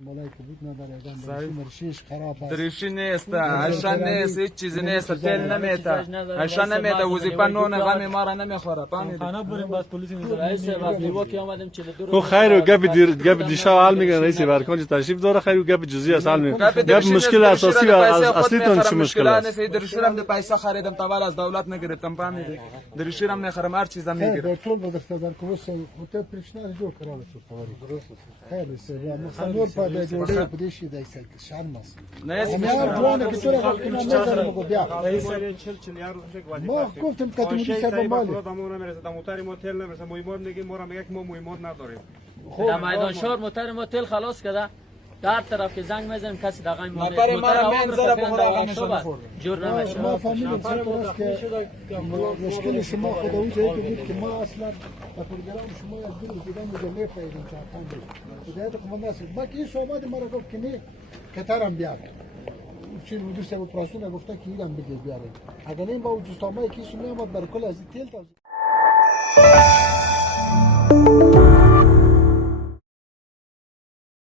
مالایی که بود نداره مرشیش خراب است دریشی نیست عشان نیست هیچ چیزی نیست تل نمیته عشان نمیده وظیفه نون غم ما را نمیخوره خانه بریم باز پلیس رئیس باز لیوا که اومدیم 42 خب خیر و گپ دیشا حل میگن رئیس برکان تشریف داره خیر و گپ جزئی حل میگن گپ مشکل اساسی و اصلی تون چه مشکل است دریشی را پیسه خریدم تا از دولت نگرفتم فهمیدی دریشی را میخرم هر چیزا میگیرم طول بدرت در کوس هتل پرشنار جو کرال سوتواری خیر سر مخنور پاده جوړه پدیشي د شرم است نه جوانه که طور وقت نظر مگو بیا ما گفتم که تو میگی سر مالی دامون نمیرسه موتر ما تل نمیرسه مویمار میگه ما میگه که ما مویمار نداریم در میدان شهر موتر ما تل خلاص کرده در طرف که زنگ میزنیم کسی دقیق نفر ما را منظر بخور آقا نشون جور نمیشه ما فهمیدیم که مشکل شما خود اون جایی که بود که ما اصلا در پروگرام شما از دور دیدن مجمع پیدیم چهارتان بود هدایت قمانده است ما که این صحبت ما را گفت که نه کترم بیاد چیز مدیر صاحب اپراسیون گفته که ایران بگیر بیاره اگر این با وجود آمده که ایشون نمیاد برای کل از تیل